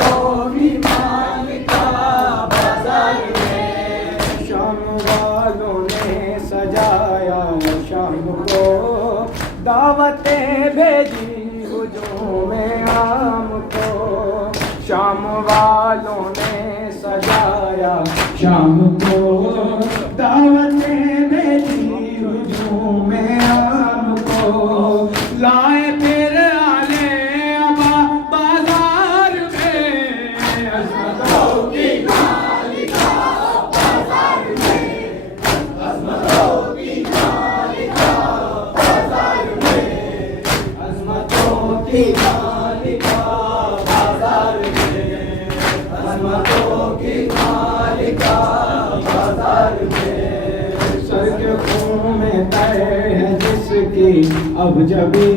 की मालिका बाजार में। शाम वालों ने सजाया शाम को, दावतें भेजी हुजूम आम को। शाम वालों ने सजाया शाम को, दावतें भेजी हुजूम आम को। लाए फिर आले अबा बाजार में, अज़मतों की मालिका बाजार में। अज़मतों की मालिका बाजार में। अज़मतों की मालिका बाजार में। अज़मतों की मालिका बाजार में। सर के खून में तय है जिसकी अब जबी,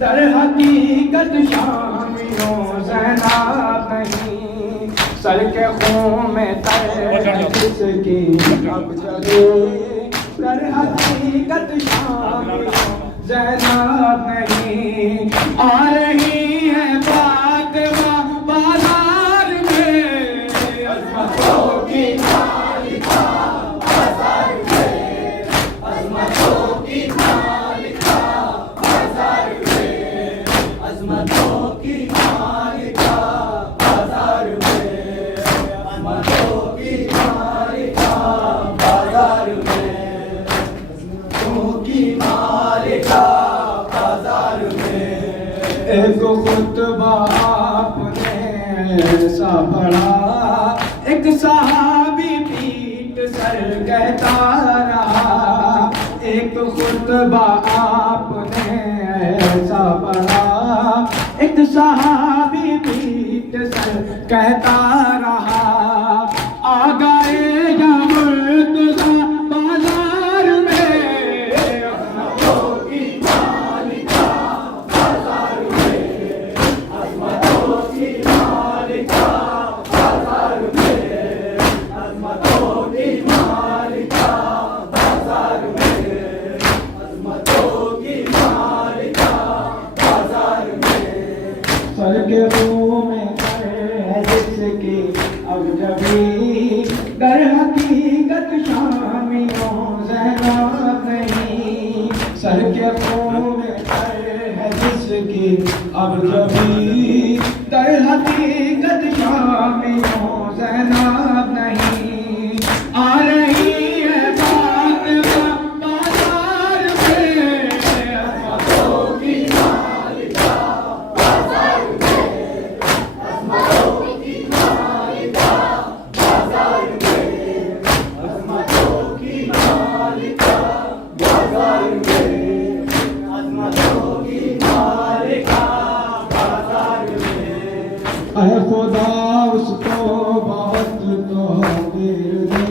दर हकीकत शामियों ज़ैनब नहीं। सर के खून में तय है जिसकी अब जबी, दर हकीकत शामियों ज़ैनब नहीं। आ रही है फातिमा बाजार में, अज़मतों की मालिका बाजार में। अज़मतों की मालिका बाजार में। अज़मतों की मालिका बाजार में। अज़मतों की मालिका बाजार में। अज़मतों की मालिका बाजार में। एक खुतबा आपने ऐसा पढ़ा, एक सहाबी पीठ सर कहता रहा। एक खुतबा आपने ऐसा पढ़ा, एक सहाबी पीठ सर कहता रहा। आ गए या मुर्तज़ा बाजार में, अज़मतों की मालिका बाजार में। अज़मतों की मालिका बाजार में। अज़मतों की मालिका बाजार में। अज़मतों की मालिका बाजार में। सर के रूह में है जिसकी अब जबी, दर हकीकत शामियों ज़ैनब नहीं। सर के खून में है जिसकी अब जबी, दर हकीकत शामियों ज़ैनब नहीं। आ रही है फातिमा बाजार में, अज़मतों की मालिका बाजार में। अज़मतों की मालिका बाजार में। अज़मतों की मालिका बाजार में। अज़मतों की मालिका बाजार में। ऐ खुदा उसको बहुत तो दिल दे,